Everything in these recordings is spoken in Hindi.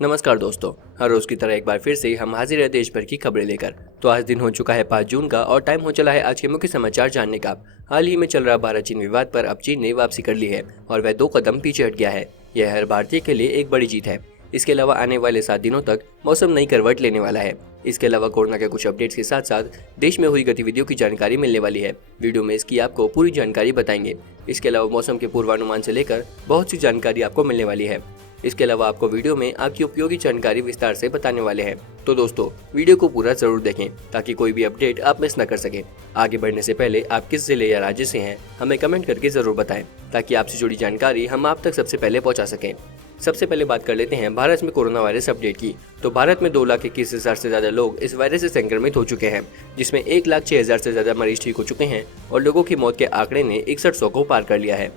नमस्कार दोस्तों। हर रोज की तरह एक बार फिर से हम हाजिर है देश भर की खबरें लेकर। तो आज दिन हो चुका है 5 जून का और टाइम हो चला है आज के मुख्य समाचार जानने का। हाल ही में चल रहा भारत चीन विवाद पर अब चीन ने वापसी कर ली है और वह 2 कदम पीछे हट गया है। यह हर भारतीय के लिए एक बड़ी जीत है। इसके अलावा आने वाले 7 दिनों तक मौसम नई करवट लेने वाला है। इसके अलावा कोरोना के कुछ अपडेट्स के साथ साथ देश में हुई गतिविधियों की जानकारी मिलने वाली है। वीडियो में इसकी आपको पूरी जानकारी बताएंगे। इसके अलावा मौसम के पूर्वानुमान से लेकर बहुत सी जानकारी आपको मिलने वाली है। इसके अलावा आपको वीडियो में आपकी उपयोगी जानकारी विस्तार से बताने वाले हैं। तो दोस्तों, वीडियो को पूरा जरूर देखें ताकि कोई भी अपडेट आप मिस न कर सकें। आगे बढ़ने से पहले आप किस जिले या राज्य से हैं हमें कमेंट करके जरूर बताएं ताकि आपसे जुड़ी जानकारी हम आप तक सबसे पहले पहुंचा सकें। सबसे पहले बात कर लेते हैं भारत में कोरोना वायरस अपडेट की। तो भारत में 2,21,000 से ज्यादा लोग इस वायरस से संक्रमित हो चुके हैं, जिसमें 1,06,000 से ज्यादा मरीज ठीक हो चुके हैं और लोगों की मौत के आंकड़े ने 6100 को पार कर लिया है।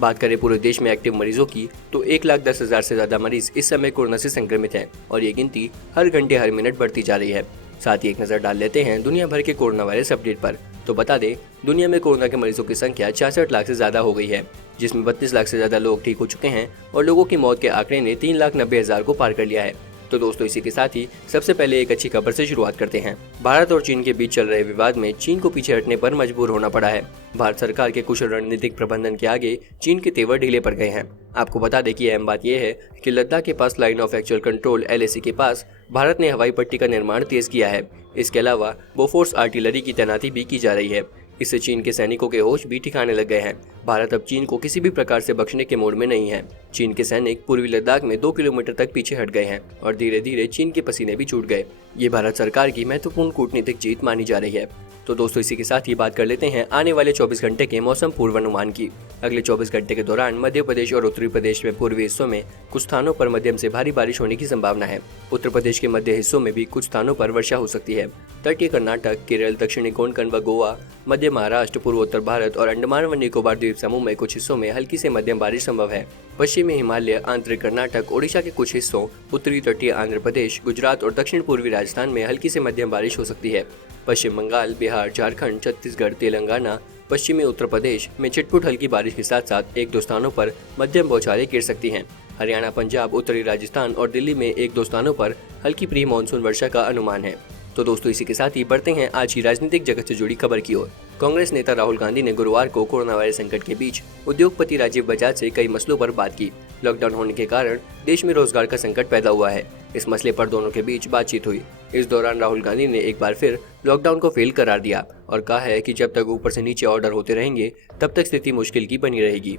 बात करें पूरे देश में एक्टिव मरीजों की तो 1,10,000 से ज्यादा मरीज इस समय कोरोना से संक्रमित हैं और ये गिनती हर घंटे हर मिनट बढ़ती जा रही है। साथ ही एक नजर डाल लेते हैं दुनिया भर के कोरोना वायरस अपडेट पर। तो बता दें, दुनिया में कोरोना के मरीजों की संख्या 66 लाख से ज्यादा हो गई है, जिसमें 32 लाख से ज्यादा लोग ठीक हो चुके हैं और लोगों की मौत के आंकड़े ने 3,90,000 को पार कर लिया है। तो दोस्तों, इसी के साथ ही सबसे पहले एक अच्छी खबर से शुरुआत करते हैं। भारत और चीन के बीच चल रहे विवाद में चीन को पीछे हटने पर मजबूर होना पड़ा है। भारत सरकार के कुशल रणनीतिक प्रबंधन के आगे चीन के तेवर ढीले पड़ गए हैं। आपको बता दें कि अहम बात यह है कि लद्दाख के पास line of actual control LAC के पास भारत ने हवाई पट्टी का निर्माण तेज किया है। इसके अलावा बोफोर्स आर्टिलरी की तैनाती भी की जा रही है। इससे चीन के सैनिकों के होश भी ठिकाने लग गए हैं। भारत अब चीन को किसी भी प्रकार से बख्शने के मूड में नहीं है। चीन के सैनिक पूर्वी लद्दाख में 2 किलोमीटर तक पीछे हट गए हैं और धीरे धीरे चीन के पसीने भी छूट गए। ये भारत सरकार की महत्वपूर्ण कूटनीतिक जीत मानी जा रही है। तो दोस्तों, इसी के साथ ही बात कर लेते हैं आने वाले 24 घंटे के मौसम पूर्वानुमान की। अगले 24 घंटे के दौरान मध्य प्रदेश और उत्तरी प्रदेश में पूर्वी हिस्सों में कुछ स्थानों पर मध्यम से भारी बारिश होने की संभावना है। उत्तर प्रदेश के मध्य हिस्सों में भी कुछ स्थानों पर वर्षा हो सकती है। तटीय कर्नाटक, केरल, दक्षिणी कोंकण व गोवा, मध्य महाराष्ट्र, पूर्वोत्तर भारत और अंडमान व निकोबार द्वीप समूह में कुछ हिस्सों में हल्की से मध्यम बारिश संभव है। पश्चिमी हिमालय, आंतरिक कर्नाटक, ओडिशा के कुछ हिस्सों, उत्तरी तटीय आंध्र प्रदेश, गुजरात और दक्षिण पूर्वी राजस्थान में हल्की से मध्यम बारिश हो सकती है। पश्चिम बंगाल, बिहार, झारखंड, छत्तीसगढ़, तेलंगाना, पश्चिमी उत्तर प्रदेश में छिटपुट हल्की बारिश के साथ साथ 1-2 स्थानों पर मध्यम बौछारें गिर सकती हैं। हरियाणा, पंजाब, उत्तरी राजस्थान और दिल्ली में 1-2 स्थानों पर हल्की प्री मानसून वर्षा का अनुमान है। तो दोस्तों, इसी के साथ ही बढ़ते हैं आज की राजनीतिक जगत से जुड़ी खबर की ओर। कांग्रेस नेता राहुल गांधी ने गुरुवार को कोरोना वायरस संकट के बीच उद्योगपति राजीव बजाज से कई मसलों पर बात की। लॉकडाउन होने के कारण देश में रोजगार का संकट पैदा हुआ है। इस मसले पर दोनों के बीच बातचीत हुई। इस दौरान राहुल गांधी ने एक बार फिर लॉकडाउन को फेल करार दिया और कहा है कि जब तक ऊपर से नीचे ऑर्डर होते रहेंगे तब तक स्थिति मुश्किल की बनी रहेगी।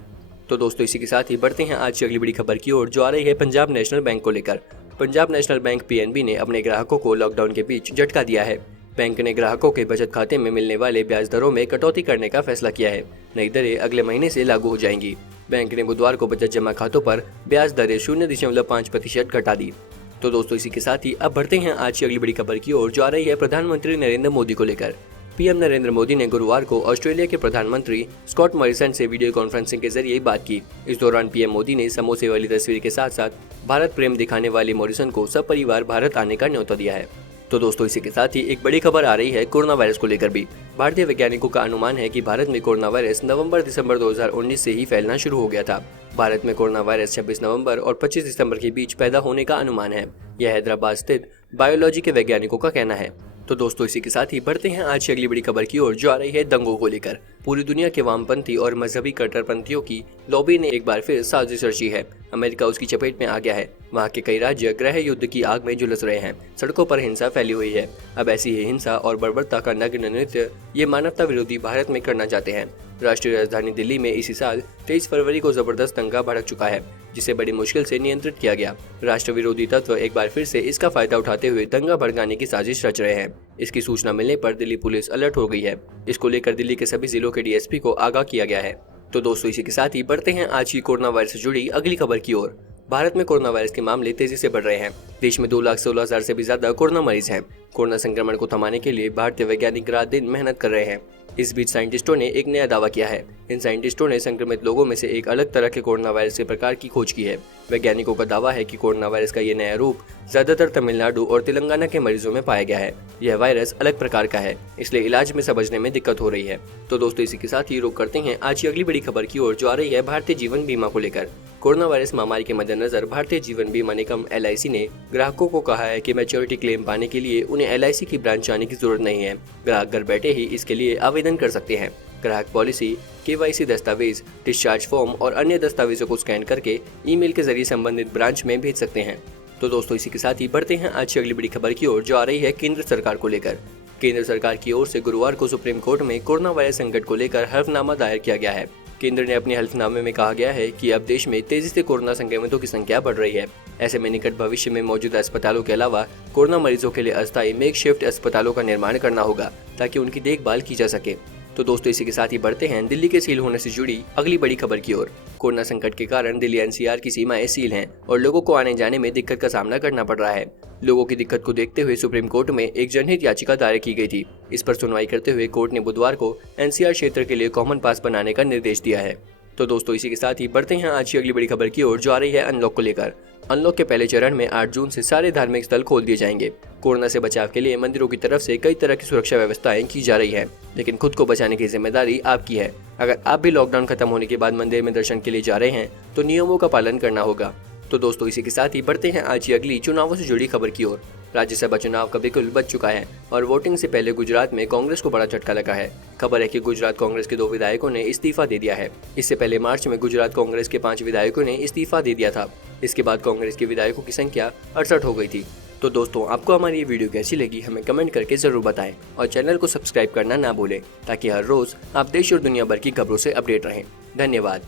तो दोस्तों, इसी के साथ ही बढ़ते हैं आज की अगली बड़ी खबर की ओर, जो आ रही है पंजाब नेशनल बैंक को लेकर। पंजाब नेशनल बैंक PNB ने अपने ग्राहकों को लॉकडाउन के बीच झटका दिया है। बैंक ने ग्राहकों के बचत खाते में मिलने वाले ब्याज दरों में कटौती करने का फैसला किया है। नई दरें अगले महीने से लागू हो जाएंगी। बैंक ने बुधवार को बचत जमा खातों पर ब्याज दरें 0.5% घटा दी। तो दोस्तों, इसी के साथ ही अब बढ़ते हैं आज की अगली बड़ी खबर की ओर, जो आ रही है प्रधानमंत्री नरेंद्र मोदी को लेकर। PM नरेंद्र मोदी ने गुरुवार को ऑस्ट्रेलिया के प्रधानमंत्री स्कॉट मॉरिसन से वीडियो कॉन्फ्रेंसिंग के जरिए बात की। इस दौरान PM मोदी ने समोसे वाली तस्वीर के साथ साथ भारत प्रेम दिखाने वाली मॉरिसन को सपरिवार भारत आने का न्योता दिया है। तो दोस्तों, इसी के साथ ही एक बड़ी खबर आ रही है कोरोना वायरस को लेकर भी। भारतीय वैज्ञानिकों का अनुमान है कि भारत में कोरोना वायरस नवंबर-दिसंबर 2019 से ही फैलना शुरू हो गया था। भारत में कोरोना वायरस 26 नवंबर और 25 दिसंबर के बीच पैदा होने का अनुमान है। यह हैदराबाद स्थित बायोलॉजी के वैज्ञानिकों का कहना है। तो दोस्तों, इसी के साथ ही बढ़ते हैं आज की अगली बड़ी खबर की ओर, जो आ रही है दंगों को लेकर। पूरी दुनिया के वामपंथी और मजहबी कट्टरपंथियों की लॉबी ने एक बार फिर साजिश रची है। अमेरिका उसकी चपेट में आ गया है। वहाँ के कई राज्य गृह युद्ध की आग में झुलस रहे हैं। सड़कों पर हिंसा फैली हुई है। अब ऐसी ही हिंसा और बर्बरता का नग्न नृत्य ये मानवता विरोधी भारत में करना चाहते हैं। राष्ट्रीय राजधानी दिल्ली में इसी साल 23 फरवरी को जबरदस्त दंगा भड़क चुका है, जिसे बड़ी मुश्किल से नियंत्रित किया गया। राष्ट्र विरोधी तत्व एक बार फिर से इसका फायदा उठाते हुए दंगा भड़काने की साजिश रच रहे हैं। इसकी सूचना मिलने पर दिल्ली पुलिस अलर्ट हो गई है। इसको लेकर दिल्ली के सभी जिलों के DSP को आगाह किया गया है। तो दोस्तों, इसी के साथ ही बढ़ते हैं आज की कोरोना वायरस से जुड़ी अगली खबर की ओर। भारत में कोरोना वायरस के मामले तेजी से बढ़ रहे हैं। देश में 2,16,000 से भी ज्यादा कोरोना मरीज हैं। कोरोना संक्रमण को थमाने के लिए भारतीय वैज्ञानिक रात दिन मेहनत कर रहे हैं। इस बीच साइंटिस्टों ने एक नया दावा किया है। इन साइंटिस्टों ने संक्रमित लोगों में से एक अलग तरह के कोरोना वायरस के प्रकार की खोज की है। वैज्ञानिकों का दावा है कि कोरोना वायरस का ये नया रूप ज्यादातर तमिलनाडु और तेलंगाना के मरीजों में पाया गया है। यह वायरस अलग प्रकार का है, इसलिए इलाज में समझने में दिक्कत हो रही है। तो दोस्तों इसी के साथ ही रुक करते हैं आज की अगली बड़ी खबर की ओर, जो आ रही है भारतीय जीवन बीमा को लेकर। कोरोना वायरस महामारी के मद्देनजर भारतीय जीवन बीमा निगम LIC ने ग्राहकों को कहा है कि मैच्योरिटी क्लेम पाने के लिए उन्हें LIC की ब्रांच जाने की जरूरत नहीं है। ग्राहक घर बैठे ही इसके लिए आवेदन कर सकते हैं। ग्राहक पॉलिसी, KYC दस्तावेज, डिस्चार्ज फॉर्म और अन्य दस्तावेजों को स्कैन करके ईमेल के जरिए संबंधित ब्रांच में भेज सकते हैं। तो दोस्तों इसी के साथ ही बढ़ते हैं आज की अगली बड़ी खबर की ओर, जो आ रही है केंद्र सरकार को लेकर। केंद्र सरकार की ओर से गुरुवार को सुप्रीम कोर्ट में कोरोना वायरस संकट को लेकर हल्फनामा दायर किया गया है। केंद्र ने अपने हल्फनामे में कहा गया है कि अब देश में तेजी से कोरोना संक्रमितों की संख्या बढ़ रही है। ऐसे में निकट भविष्य में मौजूदा अस्पतालों के अलावा कोरोना मरीजों के लिए अस्थायी मेकशिफ्ट अस्पतालों का निर्माण करना होगा ताकि उनकी देखभाल की जा सके। तो दोस्तों इसी के साथ ही बढ़ते हैं दिल्ली के सील होने से जुड़ी अगली बड़ी खबर की ओर। कोरोना संकट के कारण दिल्ली NCR की सीमाएं सील हैं और लोगों को आने जाने में दिक्कत का सामना करना पड़ रहा है। लोगों की दिक्कत को देखते हुए सुप्रीम कोर्ट में एक जनहित याचिका दायर की गई थी। इस पर सुनवाई करते हुए कोर्ट ने बुधवार को NCR क्षेत्र के लिए कॉमन पास बनाने का निर्देश दिया है। तो दोस्तों इसी के साथ ही बढ़ते हैं आज की अगली बड़ी खबर की ओर, जो आ रही है अनलॉक को लेकर। अनलॉक के पहले चरण में 8 जून से सारे धार्मिक स्थल खोल दिए जाएंगे। कोरोना से बचाव के लिए मंदिरों की तरफ से कई तरह की सुरक्षा व्यवस्थाएं की जा रही है, लेकिन खुद को बचाने की जिम्मेदारी आपकी है। अगर आप भी लॉकडाउन खत्म होने के बाद मंदिर में दर्शन के लिए जा रहे हैं तो नियमों का पालन करना होगा। तो दोस्तों इसी के साथ ही बढ़ते हैं आज की अगली चुनावों से जुड़ी खबर की ओर। राज्यसभा चुनाव का बिल्कुल बच चुका है और वोटिंग से पहले गुजरात में कांग्रेस को बड़ा झटका लगा है। खबर है कि गुजरात कांग्रेस के 2 विधायकों ने इस्तीफा दे दिया है। इससे पहले मार्च में गुजरात कांग्रेस के 5 विधायकों ने इस्तीफा दे दिया था। इसके बाद कांग्रेस के विधायकों की संख्या 68 हो गई थी। तो दोस्तों आपको हमारी ये वीडियो कैसी लगी हमें कमेंट करके जरूर बताएं और चैनल को सब्सक्राइब करना ना भूलें ताकि हर रोज आप देश और दुनिया भर की खबरों से अपडेट रहें। धन्यवाद।